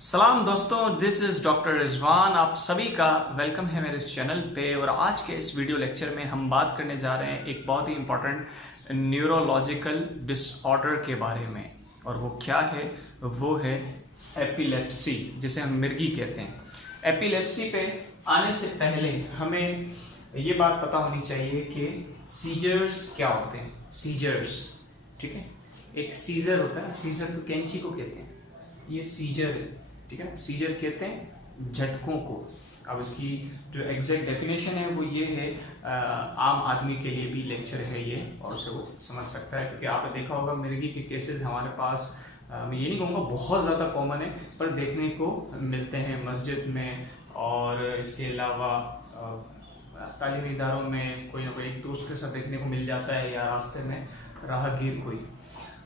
सलाम दोस्तों, this is doctor Rizwan. आप सभी का वेलकम है मेरे इस चैनल पे। और आज के इस वीडियो लेक्चर में हम बात करने जा रहे हैं एक बहुत ही इम्पॉर्टेंट न्यूरोलॉजिकल डिसऑर्डर के बारे में। और वो क्या है? वो है एपिलेप्सी, जिसे हम मिर्गी कहते हैं। एपिलेप्सी पे आने से पहले हमें ये बात पता होनी चाहिए कि सीजर्स क्या होते हैं। सीजर्स, ठीक है, एक सीजर होता है, सीजर तो कैंची को कहते हैं, ये सीजर है, ठीक है। सीजर कहते हैं झटकों को। अब इसकी जो एग्जैक्ट डेफिनेशन है वो ये है, आम आदमी के लिए भी लेक्चर है ये, और उसे वो समझ सकता है। क्योंकि आपने देखा होगा मिर्गी के केसेस हमारे पास, मैं ये नहीं कहूँगा बहुत ज़्यादा कॉमन है, पर देखने को मिलते हैं मस्जिद में, और इसके अलावा तालीमी इदारों में कोई ना कोई एक दोस्त के साथ देखने को मिल जाता है, या रास्ते में राहगीर कोई।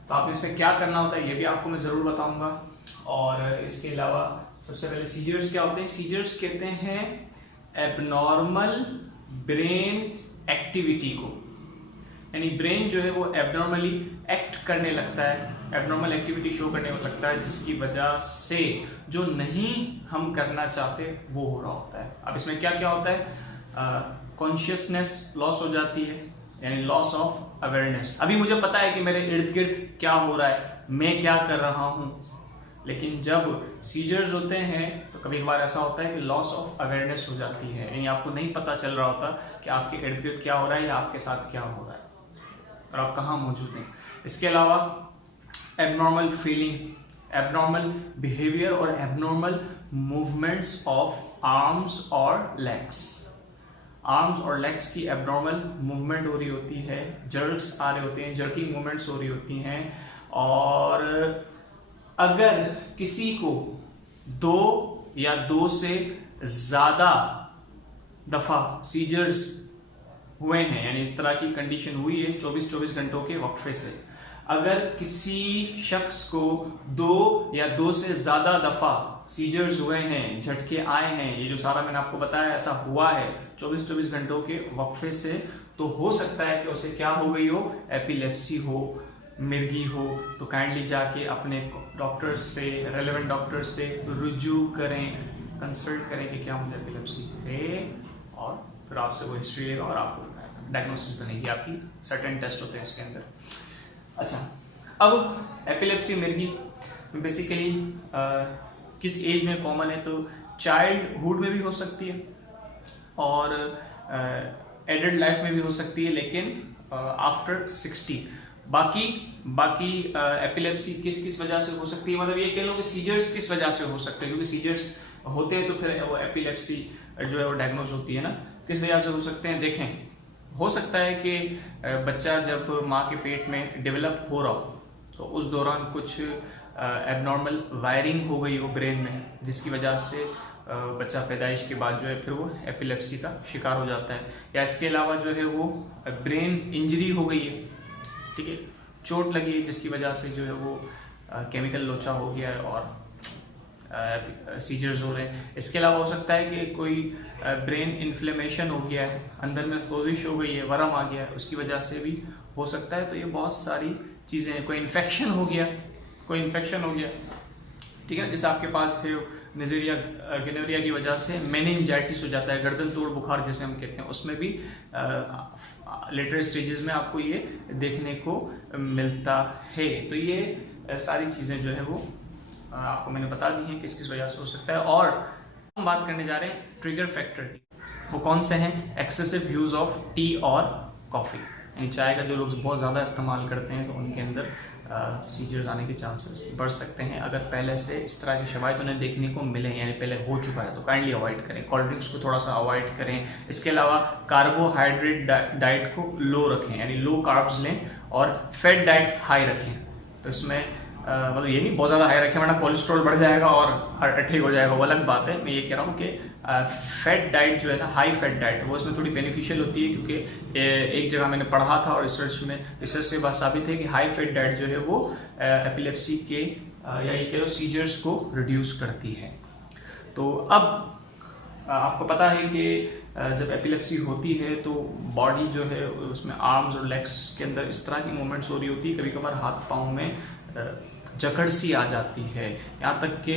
तो आपने इसमें क्या करना होता है ये भी आपको मैं ज़रूर बताऊँगा। और इसके अलावा सबसे पहले सीजर्स क्या होते हैं? सीजर्स कहते हैं एबनॉर्मल ब्रेन एक्टिविटी को, यानी ब्रेन जो है वो एबनॉर्मली एक्ट करने लगता है, एबनॉर्मल एक्टिविटी शो करने लगता है, जिसकी वजह से जो नहीं हम करना चाहते वो हो रहा होता है। अब इसमें क्या क्या होता है? कॉन्शियसनेस लॉस हो जाती है, यानी लॉस ऑफ अवेयरनेस। अभी मुझे पता है कि मेरे इर्द गिर्द क्या हो रहा है, मैं क्या कर रहा हूँ, लेकिन जब सीजर्स होते हैं तो कभी कभार ऐसा होता है कि लॉस ऑफ अवेयरनेस हो जाती है, यानी आपको नहीं पता चल रहा होता कि आपके इर्द गिर्द क्या हो रहा है या आपके साथ क्या हो रहा है और आप कहाँ मौजूद हैं। इसके अलावा एबनॉर्मल फीलिंग, एबनॉर्मल बिहेवियर और एबनॉर्मल मूवमेंट्स ऑफ आर्म्स और लेग्स। आर्म्स और लेग्स की एबनॉर्मल मूवमेंट हो रही होती है, जर्क्स आ रहे होते हैं, जर्किंग मूवमेंट्स हो रही होती हैं। और अगर किसी को दो या दो से ज्यादा दफा सीजर्स हुए हैं, यानी इस तरह की कंडीशन हुई है 24-24 घंटों के वक्फे से, अगर किसी शख्स को दो या दो से ज्यादा दफा सीजर्स हुए हैं, झटके आए हैं, ये जो सारा मैंने आपको बताया ऐसा हुआ है 24-24 घंटों के वक्फे से, तो हो सकता है कि उसे क्या हो गई हो, एपिलेप्सी हो, मिर्गी हो। तो काइंडली जाके अपने डॉक्टर से, रेलेवेंट डॉक्टर से रुजू करें, कंसल्ट करें कि क्या मुझे एपिलेप्सी है, और फिर आपसे वो हिस्ट्री लेगा और आपको डायग्नोसिस बनेगी, आपकी सर्टेन टेस्ट होते हैं इसके अंदर। अच्छा, अब एपिलेप्सी मिर्गी बेसिकली किस एज में कॉमन है? तो चाइल्डहुड में भी हो सकती है और एडल्ट लाइफ में भी हो सकती है, लेकिन आफ्टर 60। बाकी एपिलेप्सी किस किस वजह से हो सकती है, मतलब ये कह लो कि सीजर्स किस वजह से हो सकते हैं, क्योंकि सीजर्स होते हैं तो फिर वो एपिलेप्सी जो है वो डायग्नोज होती है ना, किस वजह से हो सकते हैं। देखें, हो सकता है कि बच्चा जब माँ के पेट में डेवलप हो रहा हो तो उस दौरान कुछ एबनॉर्मल वायरिंग हो गई हो ब्रेन में, जिसकी वजह से बच्चा पैदाइश के बाद जो है फिर वो एपिलेप्सी का शिकार हो जाता है। या इसके अलावा जो है वो ब्रेन इंजरी हो गई है, ठीक है, चोट लगी है, जिसकी वजह से जो है वो केमिकल लोचा हो गया है और सीजर्स हो रहे हैं। इसके अलावा हो सकता है कि कोई ब्रेन इन्फ्लेमेशन हो गया है, अंदर में सोजिश हो गई है, वरम आ गया है, उसकी वजह से भी हो सकता है। तो ये बहुत सारी चीज़ें हैं। कोई इन्फेक्शन हो गया, ठीक है, जैसे आपके पास थे नज़रिया गिनोरिया की वजह से मेनिंजाइटिस हो जाता है, गर्दन तोड़ बुखार जैसे हम कहते हैं, उसमें भी लेटर स्टेजेस में आपको ये देखने को मिलता है। तो ये सारी चीज़ें जो है वो आपको मैंने बता दी हैं किस किस वजह से हो सकता है। और हम बात करने जा रहे हैं ट्रिगर फैक्टर की। वो कौन से हैं? एक्सेसिव यूज़ ऑफ टी और कॉफ़ी, यानी चाय का जो लोग बहुत ज़्यादा इस्तेमाल करते हैं तो उनके अंदर सीजर्स आने के चांसेस बढ़ सकते हैं। अगर पहले से इस तरह की शवायद उन्हें देखने को मिले, यानी पहले हो चुका है, तो काइंडली अवॉइड करें। कोल्ड ड्रिंक्स को थोड़ा सा अवॉइड करें। इसके अलावा कार्बोहाइड्रेट डाइट को लो रखें, यानी लो कार्ब्स लें, और फैट डाइट हाई रखें। तो इसमें मतलब ये नहीं बहुत ज़्यादा हाई रखें वरना कोलेस्ट्रॉल बढ़ जाएगा और ठीक हो जाएगा, वो अलग बात है। मैं ये कह रहा हूँ कि फैट डाइट जो है ना, हाई फैट डाइट, वो इसमें थोड़ी बेनिफिशियल होती है, क्योंकि एक जगह मैंने पढ़ा था और रिसर्च से बात साबित है कि हाई फैट डाइट जो है वो एपिलेप्सी के या ये कह लो सीजर्स को रिड्यूस करती है। तो अब आपको पता है कि जब एपिलेप्सी होती है तो बॉडी जो है उसमें आर्म्स और लेग्स के अंदर इस तरह की मूवमेंट्स हो रही होती है, कभी कभार हाथ पाँव में जकड़ सी आ जाती है, यहाँ तक कि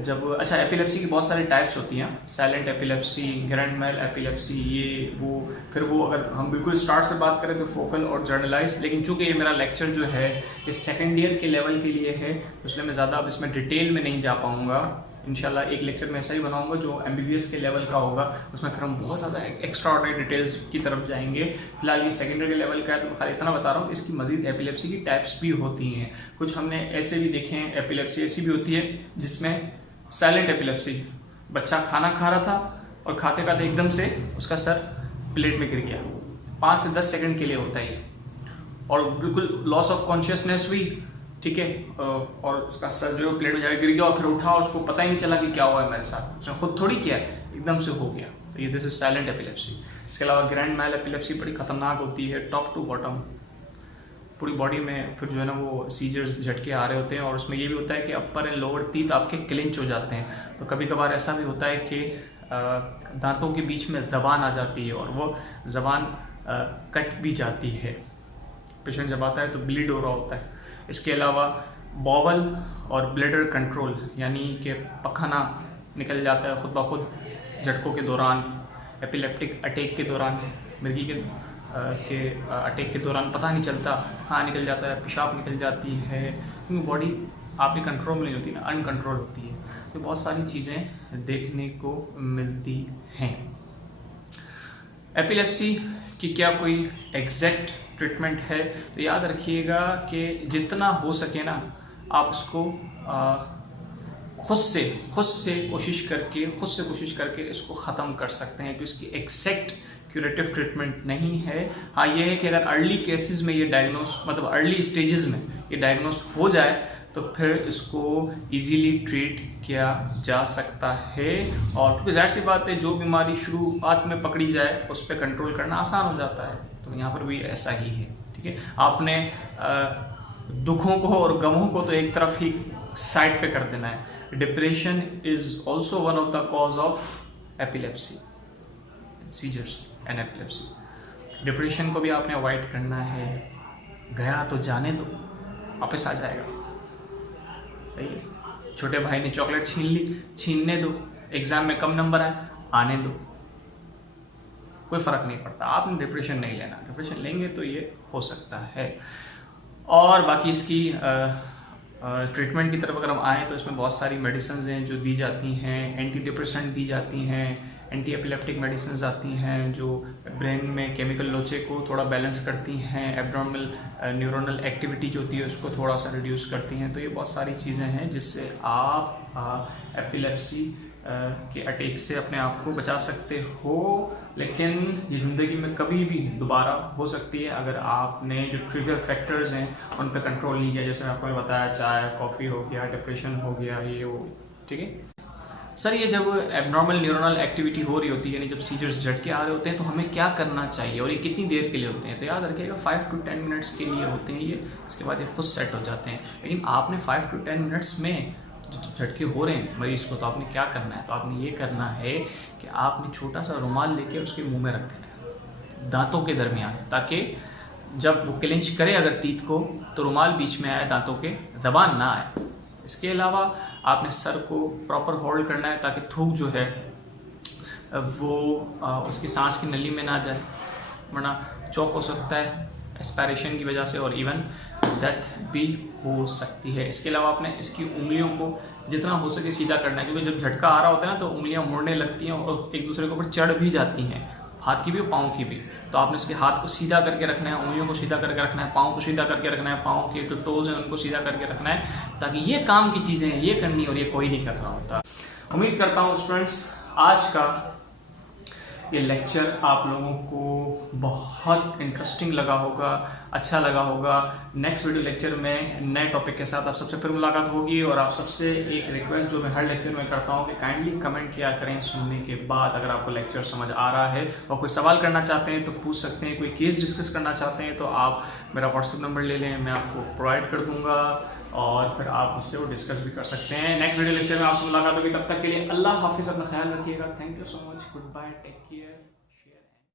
जब अच्छा एपिलेप्सी की बहुत सारी टाइप्स होती हैं, साइलेंट एपिलेप्सी, ग्रैंड मैल एपिलेप्सी, ये वो, फिर वो अगर हम बिल्कुल स्टार्ट से बात करें तो फोकल और जर्नलाइज। लेकिन चूंकि ये मेरा लेक्चर जो है ये सेकेंड ईयर के लेवल के लिए है, इसलिए मैं ज़्यादा अब इसमें डिटेल में नहीं जा पाऊँगा। इंशाल्लाह एक लेक्चर में ऐसा ही बनाऊंगा जो MBBS के लेवल का होगा, उसमें फिर हम बहुत ज़्यादा एक्स्ट्रा ऑर्डिनरी डिटेल्स की तरफ जाएंगे। फिलहाल ये सेकेंडरी के लेवल का है तो मैं खाली इतना बता रहा हूँ। इसकी मजीद एपिलेप्सी की टाइप्स भी होती हैं, कुछ हमने ऐसे भी देखे हैं। एपिलेप्सी ऐसी भी होती है जिसमें साइलेंट एपिलेप्सी, बच्चा खाना खा रहा था और खाते खाते एकदम से उसका सर प्लेट में गिर गया, 5 से 10 सेकेंड के लिए होता है और बिल्कुल लॉस ऑफ कॉन्शियसनेस हुई, ठीक है, और उसका सर जो प्लेट में जाकर गिर गया और फिर उठा, उसको पता ही नहीं चला कि क्या हुआ है मेरे साथ, उसने खुद थोड़ी किया, एकदम से हो गया। तो ये दिस इज साइलेंट एपिलेप्सी। इसके अलावा ग्रैंड मैल एपिलेप्सी बड़ी खतरनाक होती है, टॉप टू बॉटम पूरी बॉडी में फिर जो है ना वो सीजर्स झटके आ रहे होते हैं, और उसमें ये भी होता है कि अपर एंड लोअर टीथ आपके क्लिंच हो जाते हैं। तो कभी कभार ऐसा भी होता है कि दांतों के बीच में ज़बान आ जाती है और वो ज़बान कट भी जाती है। पेशेंट जब आता है तो ब्लीड हो रहा होता है। इसके अलावा बॉवल और ब्लैडर कंट्रोल, यानी कि पखाना निकल जाता है खुद ब खुद झटकों के दौरान, एपिलेप्टिक अटैक के दौरान, मिर्गी के अटैक के दौरान पता नहीं चलता, पखाना निकल जाता है, पेशाब निकल जाती है, क्योंकि बॉडी आपकी कंट्रोल में नहीं होती ना, अनकंट्रोल होती है। तो बहुत सारी चीज़ें देखने को मिलती हैं। एपिलेप्सी की क्या कोई एग्जैक्ट ट्रीटमेंट है? तो याद रखिएगा कि जितना हो सके ना आप इसको खुद से कोशिश करके इसको ख़त्म कर सकते हैं, क्योंकि इसकी एग्जैक्ट क्यूरेटिव ट्रीटमेंट नहीं है। हाँ ये है कि अगर अर्ली केसेस में ये डायग्नोस, मतलब अर्ली स्टेजेस में ये डायग्नोस हो जाए तो फिर इसको इजीली ट्रीट किया जा सकता है। और क्योंकि ज़ाहिर सी बात है, जो बीमारी शुरुआत में पकड़ी जाए उस पर कंट्रोल करना आसान हो जाता है, तो यहाँ पर भी ऐसा ही है, ठीक है। आपने दुखों को और गमों को तो एक तरफ ही साइड पे कर देना है। Depression is also one of the cause of epilepsy, seizures and epilepsy. Depression को भी आपने अवॉइड करना है। गया तो जाने दो, वापस आ जाएगा, सही है। छोटे भाई ने चॉकलेट छीन ली, छीनने दो। एग्जाम में कम नंबर आए, आने दो, कोई फ़र्क नहीं पड़ता। आपने डिप्रेशन नहीं लेना, डिप्रेशन लेंगे तो ये हो सकता है। और बाकी इसकी ट्रीटमेंट की तरफ अगर हम आएँ तो इसमें बहुत सारी मेडिसिन हैं जो दी जाती हैं। एंटी डिप्रेसेंट दी जाती हैं, एंटी एपिलेप्टिक मेडिसिन आती हैं जो ब्रेन में केमिकल लोचे को थोड़ा बैलेंस करती हैं, एब्डोमिनल न्यूरोनल एक्टिविटी जो होती है उसको थोड़ा सा रिड्यूस करती हैं। तो ये बहुत सारी चीज़ें हैं जिससे आप एपिलेप्सी के अटैक से अपने आप को बचा सकते हो। लेकिन ये ज़िंदगी में कभी भी दोबारा हो सकती है अगर आपने जो ट्रिगर फैक्टर्स हैं उन पर कंट्रोल नहीं किया। जैसे मैं आपको बताया, चाय कॉफ़ी हो गया, डिप्रेशन हो गया, ये वो, ठीक है। सर ये जब एबनॉर्मल न्यूरोनल एक्टिविटी हो रही होती है, यानी जब सीजर्स झटके आ रहे होते हैं, तो हमें क्या करना चाहिए और ये कितनी देर के लिए होते हैं? तो याद रखिएगा 5 to 10 मिनट्स के लिए होते हैं ये, इसके बाद ये खुद सेट हो जाते हैं। लेकिन आपने 5 to 10 मिनट्स में जो झटके हो रहे हैं मरीज को, तो आपने क्या करना है? तो आपने ये करना है कि आपने छोटा सा रुमाल लेके उसके मुंह में रख देना है दांतों के दरमियान, ताकि जब वो क्लिंच करे अगर तीत को तो रुमाल बीच में आए, दांतों के ज़बान ना आए। इसके अलावा आपने सर को प्रॉपर होल्ड करना है ताकि थूक जो है वो उसकी सांस की नली में ना जाए, वरना चौक हो सकता है एस्पायरेशन की वजह से और इवन डेथ भी हो सकती है। इसके अलावा आपने इसकी उंगलियों को जितना हो सके सीधा करना है, क्योंकि जब झटका आ रहा होता है ना तो उंगलियां मुड़ने लगती हैं और एक दूसरे के ऊपर चढ़ भी जाती हैं, हाथ की भी और पाँव की भी। तो आपने इसके हाथ को सीधा करके रखना है, उंगलियों को सीधा करके रखना है, पाँव को सीधा करके रखना है, पाँव के जो टोज़ हैं उनको सीधा करके रखना है, ताकि ये काम की चीज़ें हैं ये करनी और ये कोई नहीं कर रहा होता। उम्मीद करता हूँ स्टूडेंट्स आज का ये लेक्चर आप लोगों को बहुत इंटरेस्टिंग लगा होगा, अच्छा लगा होगा। नेक्स्ट वीडियो लेक्चर में नए टॉपिक के साथ आप सबसे फिर मुलाकात होगी। और आप सबसे एक रिक्वेस्ट जो मैं हर लेक्चर में करता हूँ कि काइंडली कमेंट किया करें सुनने के बाद, अगर आपको लेक्चर समझ आ रहा है और कोई सवाल करना चाहते हैं तो पूछ सकते हैं, कोई केस डिस्कस करना चाहते हैं तो आप मेरा व्हाट्सएप नंबर ले लें, मैं आपको प्रोवाइड कर दूँगा और फिर आप मुझसे वो डिस्कस भी कर सकते हैं। नेक्स्ट वीडियो लेक्चर में आपसे मुलाकात होगी, तब तक के लिए अल्लाह हाफिज़, अपना ख्याल रखिएगा। Thank you so much, goodbye, take care.